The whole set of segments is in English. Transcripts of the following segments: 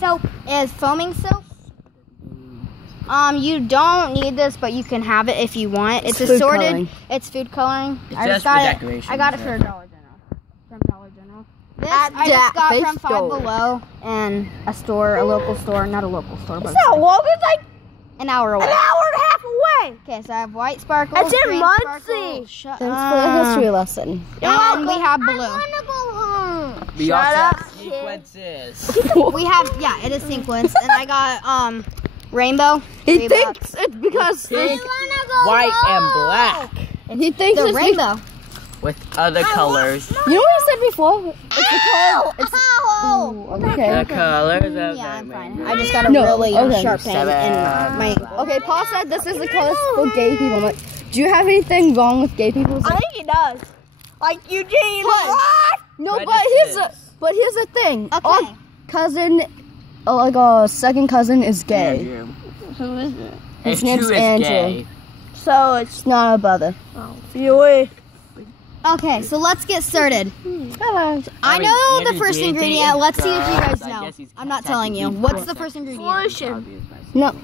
soap is foaming soap. You don't need this, but you can have it if you want. It's assorted. Coloring. It's food coloring. It's I just just got for it. decoration, I got it so. for $1 from Dollar General. This At I just got that from face Five store. Below and a store, a local store, not a local store, but It's not long. It's like an hour away. an hour and a half away. Okay, so I have white sparkles, It's in green Muncie. sparkles. Shut Thanks up. for the history lesson. And we have blue. to go home. We Shut also up, have kid. sequences. We have, yeah, it is sequence, and I got rainbow. He Reebok. thinks it's because Pink, white, and black. and he thinks The it's rainbow. With other colors. You know what I said before? It's because it's The okay. colors of Yeah, I'm the fine. rainbow. I just got a No, really okay. sharp pain in my ankle. Okay, Paul said this is the colors for gay people. I'm like, do you have anything wrong with gay people? I think it does. Like Eugene. No, Prejudices. but here's the thing. Okay. Our cousin, like our second cousin, is gay. Andrew. Who is it? His And name's two is Andrew. gay. So it's It's not a brother. Fury. Okay, so let's get started. Hello. I mean, know the Andrew's first dating, ingredient. Let's see if you guys I know. guess he's I'm not telling you. technically What's the first ingredient? Solution. No.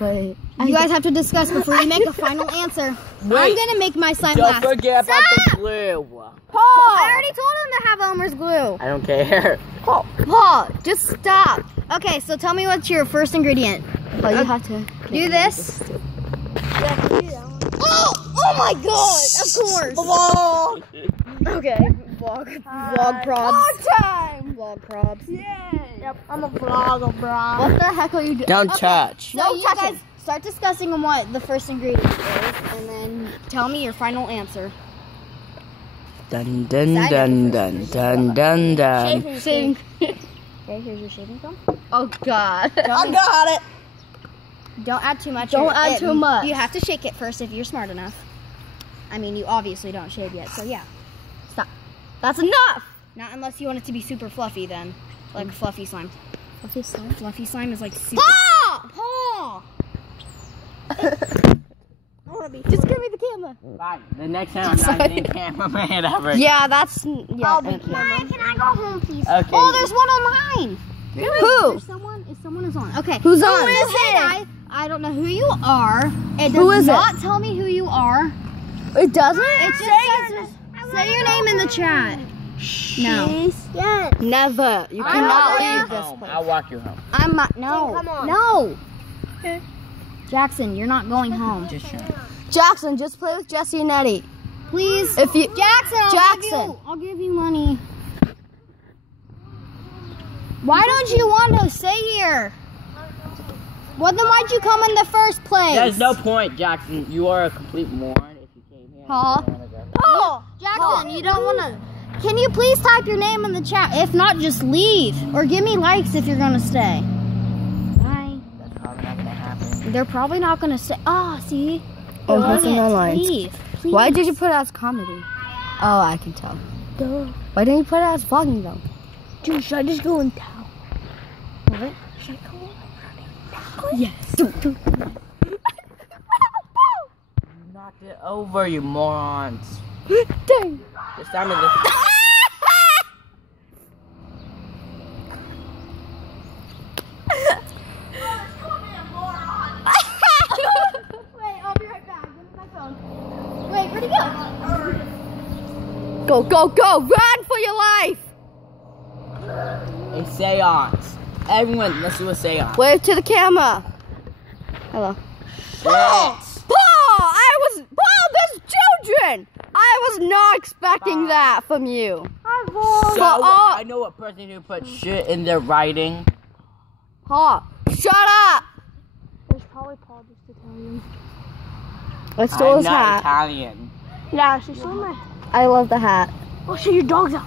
But You guys have to discuss before you make a final answer. I'm Wait. gonna make my slime Don't last. forget about the Stop! glue. I already told him to have Elmer's glue. I don't care. Paul, just stop. Okay, so tell me what's your first ingredient. Oh, you have to Do this. Oh my god! Of course. Okay, vlog probs. Time. Vlog probs. Yep, I'm a vlogger, bro. What the heck are you doing? Don't Okay. touch. So you guys start discussing on what the first ingredient is, and then tell me your final answer. Dun dun dun dun dun dun dun. Sing. Okay, here's your shaving foam. Oh God. I got it. Don't add too much. Don't add too much. You have to shake it first if you're smart enough. I mean, you obviously don't shave yet, so yeah. Stop. That's enough. Not unless you want it to be super fluffy then. Like fluffy slime. What's slime? Fluffy slime is like super... Paul! I want to be. Just give me the camera. Fine. The next time I'm not being cameraman ever. Yeah, that's I'll be okay. camera. Can I go home, please? Okay. Oh, there's one on mine. Who? There's someone. If someone is on. Okay. Who's so, on? Hey, guys. I don't know who you are. It does Who is it? not tell me who you are. It doesn't? It just says, say your name in the chat. No. Yes. Never. You I'm cannot not leave there. this Home. place. I'll walk you home. I'm not. No. Come on. No. Okay. Jackson, you're not going home. Just show. Jackson, just play with Jesse and Eddie. Please. If you Jackson, Jackson. I'll give you money. Why don't you want to stay here? Well, then why'd you come in the first place? There's no point, Jackson. You are a complete moron if you came here. Huh? Oh. Jackson, you don't want to. Can you please type your name in the chat? If not, just leave. Or give me likes if you're going to stay. Bye. That's probably not gonna happen. They're probably not going to stay. Ah, see? Oh, Dang listen it. online. Leave. Please. Why did you put it as comedy? Oh, I can tell. Why didn't you put it as vlogging though? Dude, should I just go in town? What? Should I go Yes. Knocked it over, you morons. Dang. This time of this. Wait, I'll be right back. Give me my phone. Wait, where'd he go? Go. Run for your life. A seance. Everyone, let's do a seance. Wave to the camera. Hello. Paul, there's children. I was not expecting that from you. So, I know a person who put shit in their writing. Paul, shut up. There's probably Paul just Italian. I stole I'm his not hat. Italian. Yeah, she stole my. I love the hat. Oh shit, your dog's out.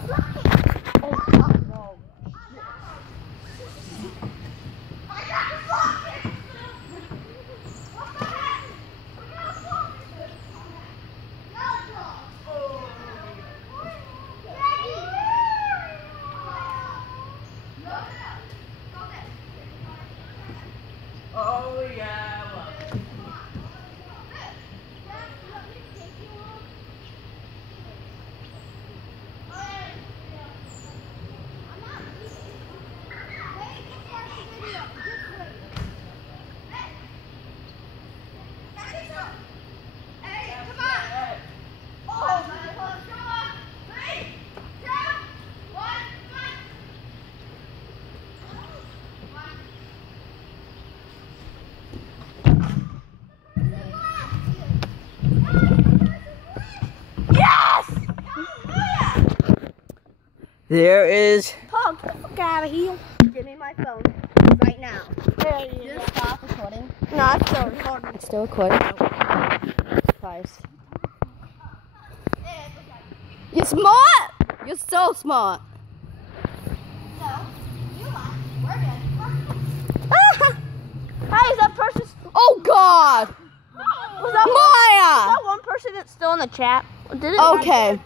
Oh yeah. There is. Paul, get the fuck out of here. Give me my phone right now. Just stop recording. No, it's still recording. It's still recording. Guys. You're smart! You're so smart. Hey, is that person? Oh God! Was that Maya! that one person that's still in the chat? Did it? Okay.